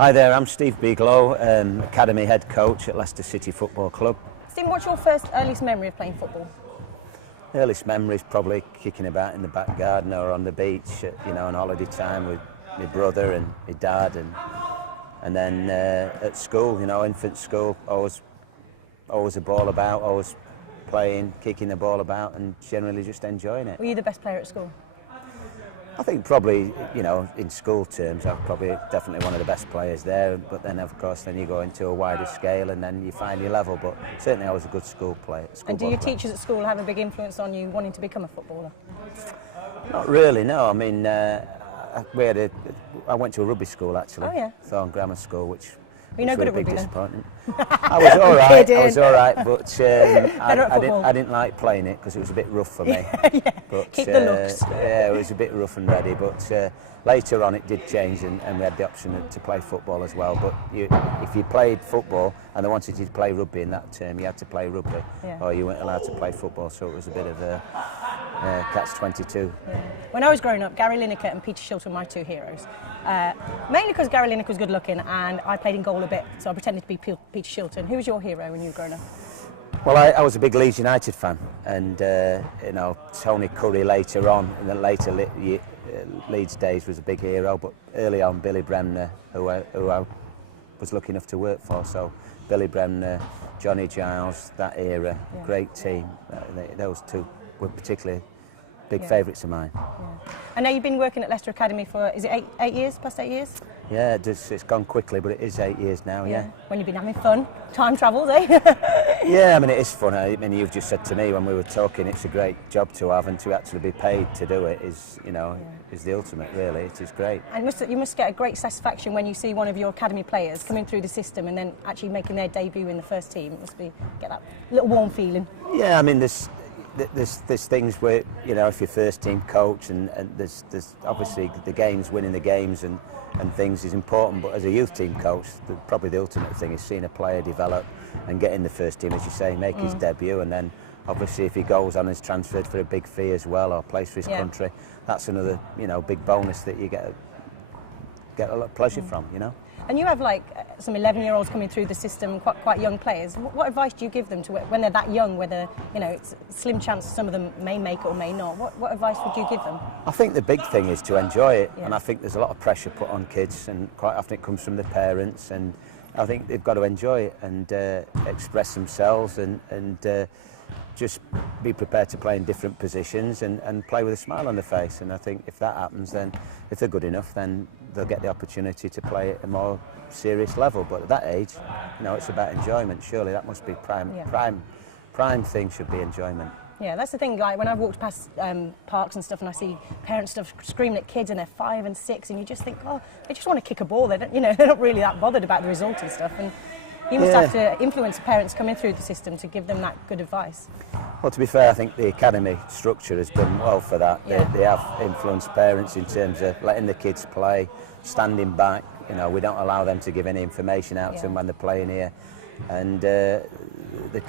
Hi there, I'm Steve Beaglehole, Academy Head Coach at Leicester City Football Club. Steve, what's your earliest memory of playing football? Earliest memory is probably kicking about in the back garden or on the beach, on holiday time with my brother and my dad, and then at school, infant school, always a ball about, always playing, kicking the ball about, and generally just enjoying it. Were you the best player at school? I think probably, in school terms, I'm probably definitely one of the best players there, but then of course then you go into a wider scale and then you find your level, but certainly I was a good school player. And do your teachers at school have a big influence on you wanting to become a footballer? Not really, no. I mean, I went to a rugby school actually. Oh yeah. Thorn Grammar School, which You're no was good a big at rugby disappointment. I was all right. I was all right, but I didn't like playing it because it was a bit rough for me. Yeah. But, Keep the looks. Yeah, it was a bit rough and ready. But later on, it did change, and we had the option to play football as well. But if you played football and they wanted you to play rugby in that term, you had to play rugby, or you weren't allowed to play football. So it was a bit of a catch-22. Yeah. When I was growing up, Gary Lineker and Peter Shilton were my two heroes. Mainly because Gary Lineker was good looking and I played in goal a bit, so I pretended to be Peter Shilton. Who was your hero when you were growing up? Well, I was a big Leeds United fan, and Tony Curry later on, in the later Leeds days, was a big hero. But early on, Billy Bremner, who I was lucky enough to work for. So Billy Bremner, Johnny Giles, that era, great team. Those two were particularly big favourites of mine. Yeah. I know you've been working at Leicester Academy for, is it eight years, past 8 years? Yeah, it's gone quickly, but it is 8 years now, yeah. When you've been having fun, time travels, eh? Yeah, I mean, it is fun. I mean, you've just said to me when we were talking, it's a great job to have, and to actually be paid to do it is, is the ultimate, really. It is great. And you must get a great satisfaction when you see one of your academy players coming through the system and then actually making their debut in the first team. It must get that little warm feeling. Yeah, I mean, there's things where, if you're first team coach, and there's obviously the games, winning the games and things is important, but as a youth team coach, probably the ultimate thing is seeing a player develop and get in the first team, as you say, make his debut, and then obviously if he goes on and is transferred for a big fee as well, or plays for his country, that's another big bonus that you get a lot of pleasure from. And you have like some 11-year-olds coming through the system, quite young players. What advice do you give them to when they're that young, whether it's a slim chance some of them may make it or may not? What advice would you give them? I think the big thing is to enjoy it, and I think there's a lot of pressure put on kids, and quite often it comes from the parents, and I think they've got to enjoy it and express themselves and just be prepared to play in different positions and play with a smile on their face. And I think if that happens, then if they're good enough, then they'll get the opportunity to play at a more serious level. But at that age, it's about enjoyment. Surely that must be prime thing should be enjoyment. Yeah, that's the thing. Like when I've walked past parks and stuff, and I see parents screaming at kids, and they're 5 and 6, and you just think, oh, they just want to kick a ball. They don't, they're not really that bothered about the result and stuff. And you must have to influence the parents coming through the system to give them that good advice. Well, to be fair, I think the academy structure has done well for that. Yeah. They have influenced parents in terms of letting the kids play, standing back. We don't allow them to give any information out to them when they're playing here, and the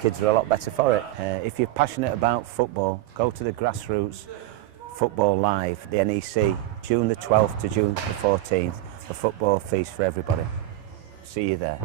kids are a lot better for it. If you're passionate about football, go to the Grassroots Football Live, the NEC, June the 12th to June the 14th, a football feast for everybody. See you there.